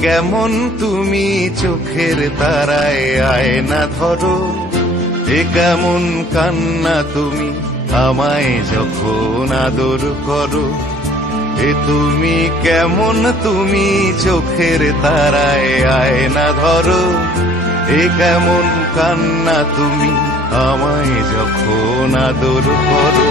কেমন তুমি চোখের তারায় আয়না ধরো, এ কেমন কান্না তুমি আমায় যখন আদর করো। এ তুমি কেমন তুমি চোখের তারায় আয়না ধরো, এ কেমন কান্না তুমি আমায় যখন আদর করো।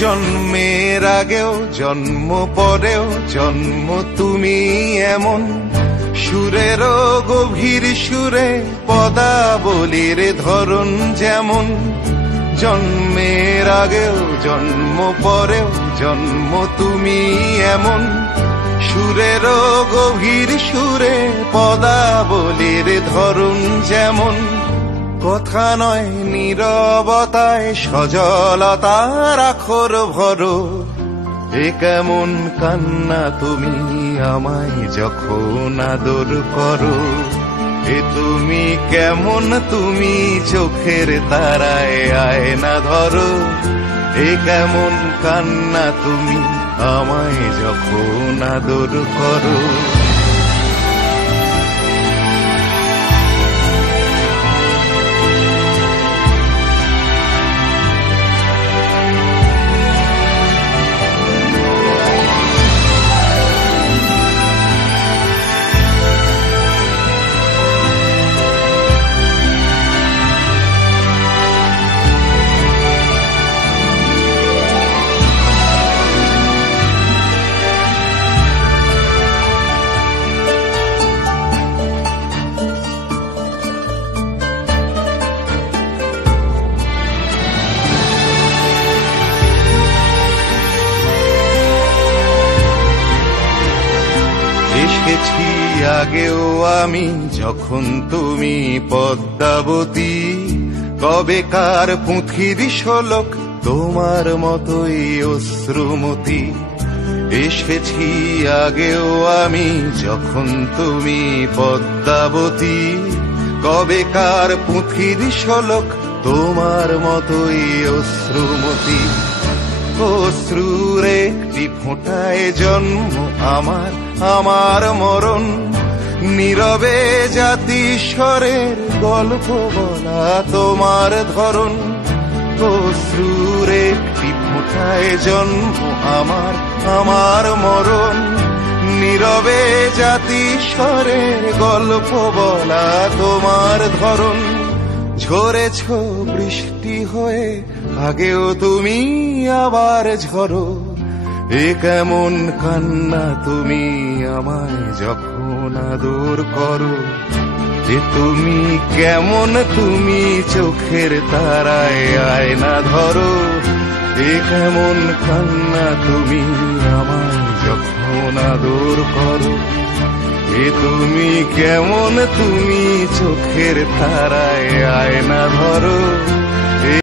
জন্মের আগেও জন্ম পরেও জন্ম তুমি এমন, সুরেরও গভীর সুরে পদাবলীর ধরন যেমন। জন্মের আগেও জন্ম পরেও জন্ম তুমি এমন, সুরেরও গভীর সুরে পদাবলীর ধরন যেমন। কথা নয় নীরবতায় সজলতার আখর ভরো, এ কেমন কান্না তুমি আমায় যখন আদর করো। এ তুমি কেমন তুমি চোখের তারায় আয়না ধরো, এ কেমন কান্না তুমি আমায় যখন আদর করো। এসেছি আগেও আমি যখন তুমি পদ্মাবতী, কবেকার পুঁথির শোলক তোমার মতোই অশ্রুমতি। এসেছি আগেও আমি যখন তুমি পদ্মাবতী, কবেকার পুঁথির শোলক তোমার মতোই অশ্রুমতি। অশ্রুর একটি ফোঁটায় জন্ম আমার, আমার মরণ। নীরবে জাতিস্বরের গল্প বলা তোমার ধরন। অশ্রুর একটি ফোঁটায় জন্ম আমার, আমার মরণ। নীরবে জাতিস্বরের গল্প বলা তোমার ধরন। ঝরেছ বৃষ্টি হয়ে আগেও তুমি আবার ঝরো, এ কেমন কান্না তুমি আমায় যখন আদর করো। এ তুমি কেমন তুমি চোখের তারায় আয়না ধরো, এ কেমন কান্না তুমি আমায় যখন আদর করো। এ তুমি কেমন তুমি চোখের তারায় আয়না ধরো।